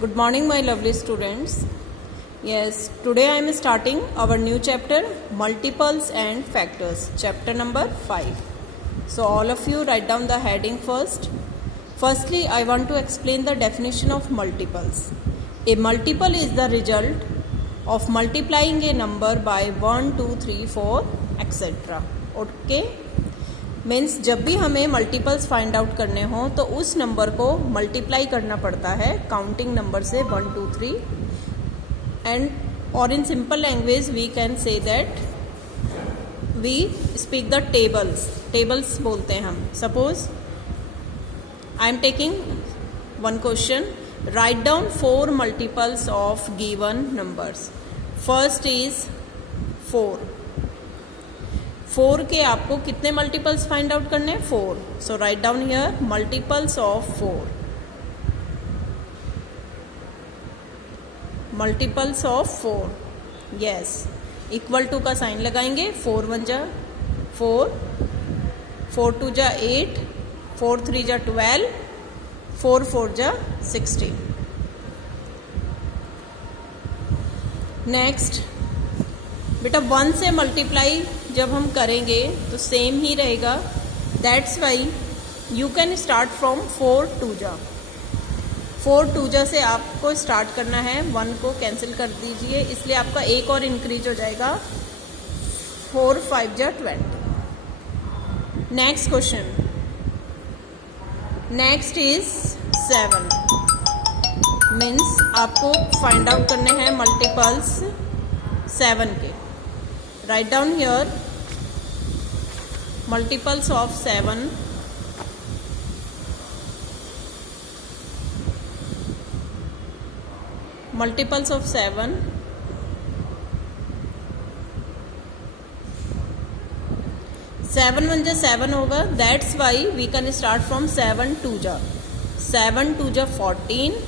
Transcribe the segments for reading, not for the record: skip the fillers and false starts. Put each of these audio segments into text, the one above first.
Good morning, my lovely students. Yes, today I am starting our new chapter, multiples and factors, chapter number 5. So all of you write down the heading first. Firstly, I want to explain the definition of multiples. A multiple is the result of multiplying a number by 1, 2, 3, 4, etc. Okay? Means जब भी हमें multiples find out करने हो तो उस number को multiply करना पड़ता है काउंटिंग नंबर से 1, 2, 3 एंड और in simple language we can say that we speak the tables बोलते हैं हम. Suppose I am taking one question. Write down 4 multiples of given numbers. First is 4 के आपको कितने मल्टीपल्स फाइंड आउट करने हैं? 4. So write down here multiples of 4. Multiples of 4. Yes, equal to का sign लगाएंगे. 4 1 जा 4, 4 2 जा 8, 4 3 जा 12, 4 4 जा 16. नेक्स्ट बेटा 1 से मल्टीप्लाई जब हम करेंगे तो सेम ही रहेगा. That's why you can start from 4 2 जा. 4 2 जा से आपको स्टार्ट करना है. 1 को कैंसिल कर दीजिए, इसलिए आपका एक और इंक्रीज हो जाएगा. 4 5 जा 20. Next question. Next is 7. Means आपको फाइंड आउट करने हैं मल्टीपल्स 7 के. Right down here multiples of 7. Multiples of 7. 7 1 जा 7 होगा. That's why we can start from 7 2 जा. 7 2 जा 14,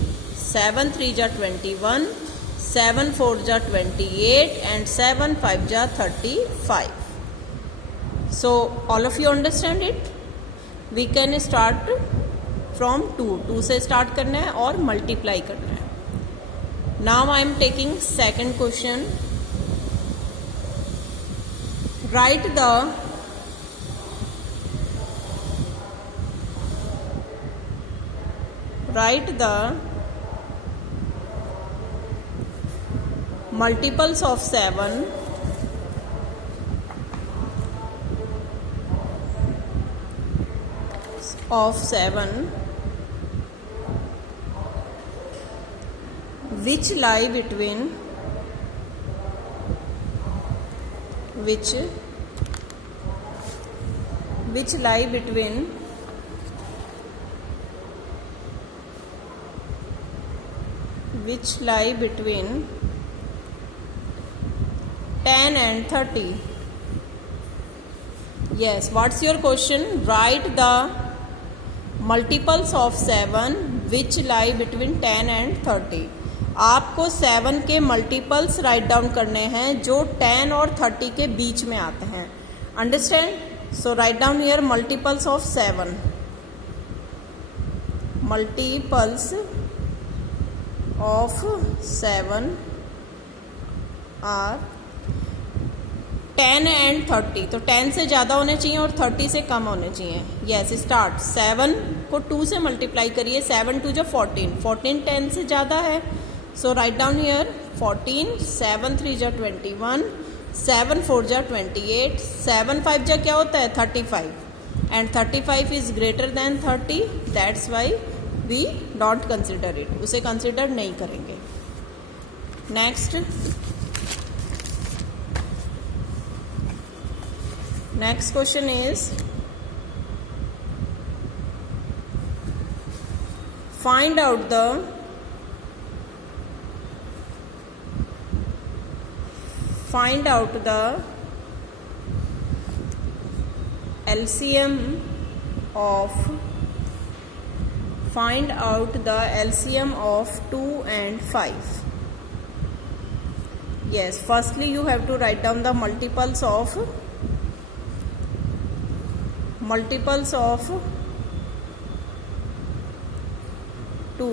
7 3 जा 21, 7 4 जा 28 and 7 5 जा 35. So all of you understand it? We can start from 2. 2 से start करना है और multiply करना है. Now I am taking second question. Write the multiples of 7 which lie between 10 and 30. Yes, what's your question? Write the multiples of 7 which lie between 10 and 30. आपको 7 के multiples write down करने हैं जो 10 और 30 के बीच में आते हैं. Understand? So write down here multiples of 7. Multiples of 7 are 10 and 30. तो 10 से ज़्यादा होने चाहिए और 30 से कम होने चाहिए. Yes, start. 7 को 2 से मल्टीप्लाई करिए. 7 2 जो 14, 14 10 से ज़्यादा है. सो राइट डाउन हियर 14, 7 3 जा 21, 7 4 जा 28, 7 5 जा क्या होता है 35 and 35 is greater than 30. That's why we don't consider it. उसे कंसिडर नहीं करेंगे. Next question is find out the LCM of 2 and 5. Yes, firstly you have to write down the multiples of 2.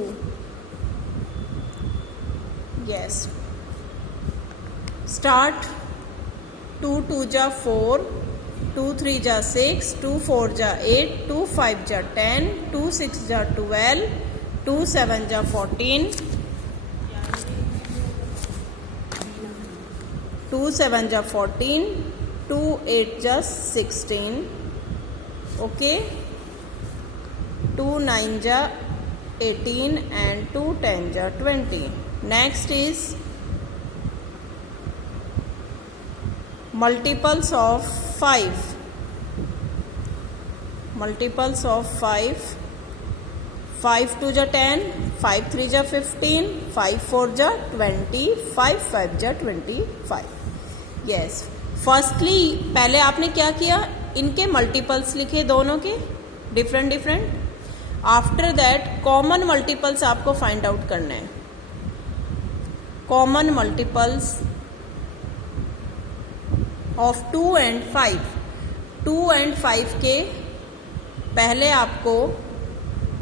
Yes. Start. 2 2 जा 4, 2 3 जा 6, 2 4 जा 8, 2 5 जा 10, 2 6 जा 12, 2 7 जा 14, 2 7 जा 14, 2 8 जा 16, okay, 2 9 जा 18 and 2 10 जा 20. Next is multiples of 5. Multiples of 5. 5 2 जा 10, 5 3 जा 15, 5 4 जा 20, 5 5 जा 25. Yes. फर्स्टली पहले आपने क्या किया, इनके मल्टीपल्स लिखे दोनों के different different. After that common multiples आपको फाइंड आउट करना है. Common multiples of 2 and 5. 2 and 5 के पहले आपको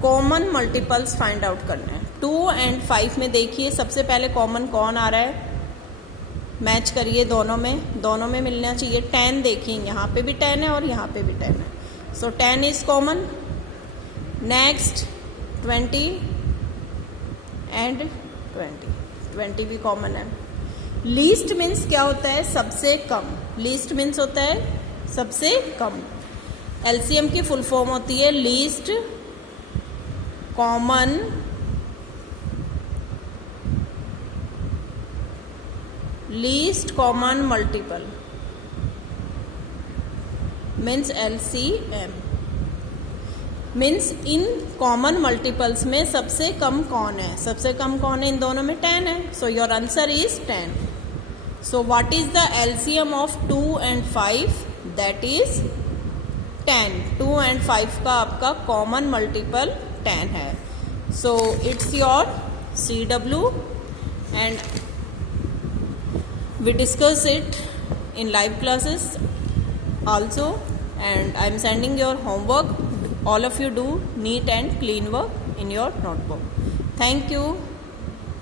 कॉमन मल्टीपल्स फाइंड आउट करना है. 2 and 5 में देखिए सबसे पहले कॉमन कौन आ रहा है, मैच करिए दोनों में मिलना चाहिए. 10 देखिए, यहाँ पे भी 10 है और यहाँ पे भी 10 है. सो 10 इज कॉमन. नेक्स्ट 20 and 20 भी कॉमन है. लीस्ट मीन्स क्या होता है, सबसे कम. लीस्ट मीन्स होता है सबसे कम. एलसीएम की फुल फॉर्म होती है least common multiple means LCM. Means in common multiples में सबसे कम कौन है, सबसे कम कौन है इन दोनों में, 10 है. So your answer is 10. So what is the LCM of 2 and 5? That is 10. 2 and 5 का आपका कॉमन मल्टीपल 10 है. So it's your CW and we discuss it in live classes also, and I'm sending your homework. All of you do neat and clean work in your notebook. Thank you.